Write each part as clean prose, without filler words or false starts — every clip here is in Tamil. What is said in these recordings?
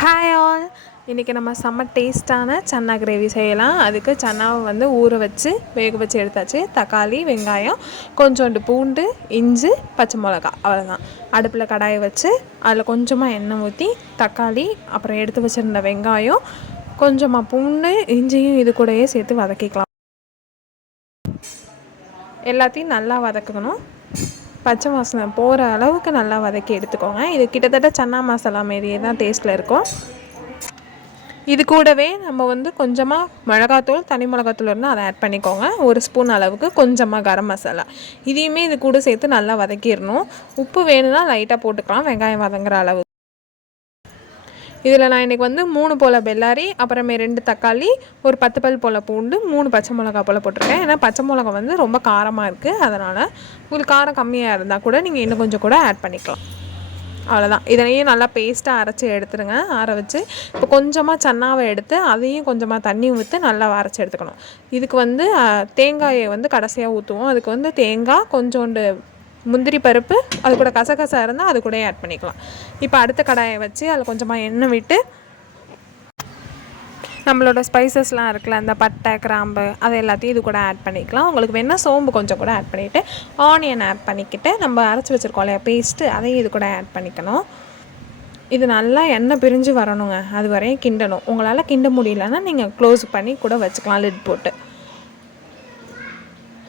Hi all. இன்றைக்கி நம்ம செம்ம டேஸ்ட்டான சன்னா கிரேவி செய்யலாம். அதுக்கு சன்னாவை வந்து ஊற வச்சு வேக வச்சு எடுத்தாச்சு. தக்காளி, வெங்காயம், கொஞ்சோண்டு பூண்டு, இஞ்சி, பச்சை மிளகா, அவ்வளோதான். அடுப்பில் கடாயை வச்சு அதில் கொஞ்சமாக எண்ணெய் ஊற்றி தக்காளி, அப்புறம் எடுத்து வச்சுருந்த வெங்காயம், கொஞ்சமாக பூண்டு, இஞ்சியும் இது கூடயே சேர்த்து வதக்கிக்கலாம். எல்லாத்தையும் நல்லா வதக்கணும். பச்சை வாசனை போகிற அளவுக்கு நல்லா வதக்கி எடுத்துக்கோங்க. இது கிட்டத்தட்ட சன்னா மசாலா மாரியே தான் டேஸ்ட்டில் இருக்கும். இது கூடவே நம்ம வந்து கொஞ்சமாக மிளகாத்தூள், தனி மிளகாத்தூள் இருந்தால் அதை ஆட் பண்ணிக்கோங்க. 1 ஸ்பூன் அளவுக்கு கொஞ்சமாக கரம் மசாலா, இதையுமே இது கூட சேர்த்து நல்லா வதக்கிடணும். உப்பு வேணும்னா லைட்டாக போட்டுக்கலாம், வெங்காயம் வதங்குற அளவு. இதில் நான் இன்றைக்கி வந்து 3 போல் பெல்லாரி, அப்புறமே 2 தக்காளி, ஒரு 10 பல் போல் பூண்டு, 3 பச்சை மிளகா போல் போட்டிருக்கேன். ஏன்னா பச்சை மிளகா வந்து ரொம்ப காரமாக இருக்குது, அதனால் உங்களுக்கு காரம் கம்மியாக இருந்தால் கூட நீங்கள் இன்னும் கொஞ்சம் கூட ஆட் பண்ணிக்கலாம். அவ்வளோதான். இதனையும் நல்லா பேஸ்ட்டாக அரைச்சி எடுத்துருங்க. ஆற வச்சு இப்போ கொஞ்சமாக சன்னாவை எடுத்து அதையும் கொஞ்சமாக தண்ணி ஊற்றி நல்லா அரைச்சி எடுத்துக்கணும். இதுக்கு வந்து தேங்காயை வந்து கடைசியாக ஊற்றுவோம். அதுக்கு வந்து தேங்காய், கொஞ்சோண்டு முந்திரி பருப்பு, அது கூட கசகசா இருந்தால் அது கூட ஆட் பண்ணிக்கலாம். இப்போ அடுத்த கடாயை வச்சு அதில் கொஞ்சமாக எண்ணெய் விட்டு நம்மளோட ஸ்பைசஸ்லாம் இருக்குல்ல, அந்த பட்டை, கிராம்பு, அது எல்லாத்தையும் இது கூட ஆட் பண்ணிக்கலாம். உங்களுக்கு வேணால் சோம்பு கொஞ்சம் கூட ஆட் பண்ணிவிட்டு ஆனியன் ஆட் பண்ணிக்கிட்டு நம்ம அரைச்சி வச்சுருக்கோம் இல்லையா பேஸ்ட்டு, அதையும் இது கூட ஆட் பண்ணிக்கணும். இது நல்லா எண்ணெய் பிரிஞ்சு வரணுங்க, அது வரையும் கிண்டணும். உங்களால் கிண்ட முடியலன்னா நீங்கள் க்ளோஸ் பண்ணி கூட வச்சுக்கலாம் லிட் போட்டு.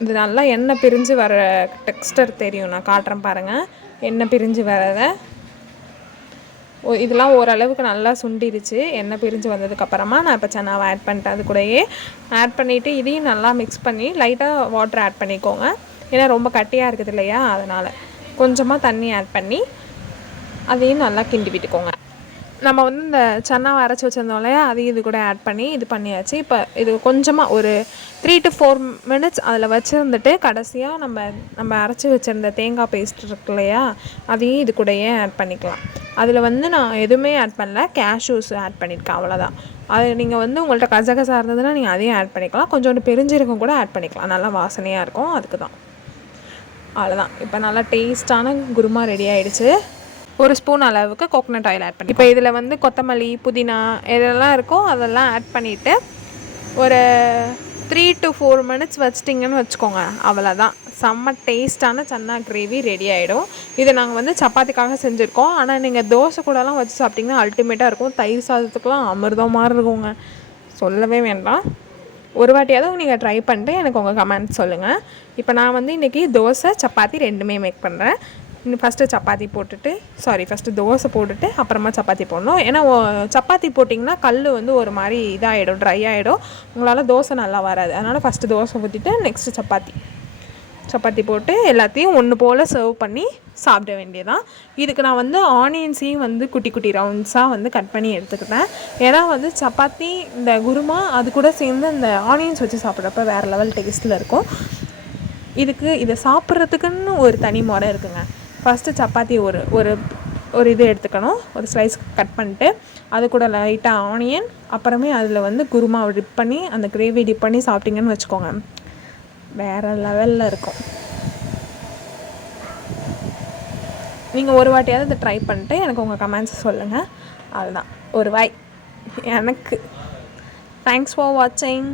இது நல்லா எண்ணெய் பிரிஞ்சு வர டெக்ஸ்டர் தெரியும், நான் காட்டுறேன் பாருங்கள். எண்ணெய் பிரிஞ்சு வரதை இதெல்லாம் ஓரளவுக்கு நல்லா சுண்டிருச்சு. எண்ணெய் பிரிஞ்சு வந்ததுக்கப்புறமா நான் இப்போ சன்னாவை ஆட் பண்ணிட்டேன். அது கூடயே ஆட் பண்ணிவிட்டு இதையும் நல்லா மிக்ஸ் பண்ணி லைட்டாக வாட்டர் ஆட் பண்ணிக்கோங்க. ஏன்னா ரொம்ப கட்டியாக இருக்குது இல்லையா, அதனால் கொஞ்சமாக தண்ணி ஆட் பண்ணி அதையும் நல்லா கிண்டி விட்டுக்கோங்க. நம்ம வந்து இந்த சன்னாவை அரைச்சி வச்சுருந்தோம் இல்லையா, அதையும் இது கூட ஆட் பண்ணி இது பண்ணியாச்சு. இப்போ இது கொஞ்சமாக ஒரு 3 to 4 minutes அதில் வச்சுருந்துட்டு கடைசியாக நம்ம அரைச்சி வச்சுருந்த தேங்காய் பேஸ்ட் இருக்கு இல்லையா, அதையும் இது கூடயே ஆட் பண்ணிக்கலாம். அதில் வந்து நான் எதுவுமே ஆட் பண்ணல, கேஷ்யூஸ் ஆட் பண்ணியிருக்கேன், அவ்வளோதான். அது நீங்கள் வந்து உங்கள்கிட்ட கசகசா இருந்ததுன்னா நீங்கள் அதையும் ஆட் பண்ணிக்கலாம். கொஞ்சோண்டு பெருஞ்சீரகம் கூட ஆட் பண்ணிக்கலாம், நல்லா வாசனையாக இருக்கும், அதுக்கு தான். அவ்வளோதான். இப்போ நல்லா டேஸ்ட்டான குருமா ரெடி ஆகிடுச்சு. 1 ஸ்பூன் அளவுக்கு கோகனட் ஆயில் ஆட் பண்ணி இப்போ இதில் வந்து கொத்தமல்லி, புதினா எதெல்லாம் இருக்கோ அதெல்லாம் ஆட் பண்ணிவிட்டு ஒரு 3 to 4 minutes வச்சிட்டிங்கன்னு வச்சுக்கோங்க, அவ்வளோதான். செம்ம டேஸ்ட்டான சன்னா கிரேவி ரெடி ஆகிடும். இதை நாங்கள் வந்து சப்பாத்திக்காக செஞ்சுருக்கோம். ஆனால் நீங்கள் தோசை கூடலாம் வச்சு சாப்பிட்டிங்கன்னா அல்டிமேட்டாக இருக்கும். தயிர் சாதத்துக்குலாம் அமிர்தம் மாதிரி இருக்குங்க, சொல்லவே வேண்டாம். ஒரு வாட்டியாவது நீங்கள் ட்ரை பண்ணிட்டு எனக்கு உங்கள் கமெண்ட் சொல்லுங்கள். இப்போ நான் வந்து இன்றைக்கி தோசை, சப்பாத்தி ரெண்டுமே மேக் பண்ணுறேன். இன்னும் ஃபஸ்ட்டு தோசை போட்டுட்டு அப்புறமா சப்பாத்தி போடணும். ஏன்னா சப்பாத்தி போட்டிங்கன்னா கல் வந்து ஒரு மாதிரி இதாகிடும், ட்ரை ஆகிடும். உங்களால் தோசை நல்லா வராது. அதனால் ஃபஸ்ட்டு தோசை ஊற்றிட்டு நெக்ஸ்ட்டு சப்பாத்தி போட்டு எல்லாத்தையும் ஒன்று போல் சர்வ் பண்ணி சாப்பிட வேண்டியதான். இதுக்கு நான் வந்து ஆனியன்ஸையும் வந்து குட்டி குட்டி ரவுண்ட்ஸாக வந்து கட் பண்ணி எடுத்துக்கிட்டேன். ஏன்னா வந்து சப்பாத்தி, இந்த குருமா அது கூட சேர்ந்து இந்த ஆனியன்ஸ் வச்சு சாப்பிட்றப்ப வேறு லெவல் டேஸ்ட்டில் இருக்கும். இதை சாப்பிட்றதுக்குன்னு ஒரு தனி முறை இருக்குங்க. ஃபஸ்ட்டு சப்பாத்தி ஒரு இது எடுத்துக்கணும், ஒரு ஸ்லைஸ் கட் பண்ணிட்டு அது கூட லைட்டாக ஆனியன், அப்புறமே அதில் வந்து குருமாவை டிப் பண்ணி அந்த கிரேவி டிப் பண்ணி சாப்பிட்டிங்கன்னு வச்சுக்கோங்க, வேறு லெவலில் இருக்கும். நீங்கள் ஒரு வாட்டியாவது இதை ட்ரை பண்ணிட்டு எனக்கு உங்கள் கமெண்ட்ஸ் சொல்லுங்கள். அதுதான் ஒரு வாய் எனக்கு. தேங்க்ஸ் ஃபார் வாட்சிங்.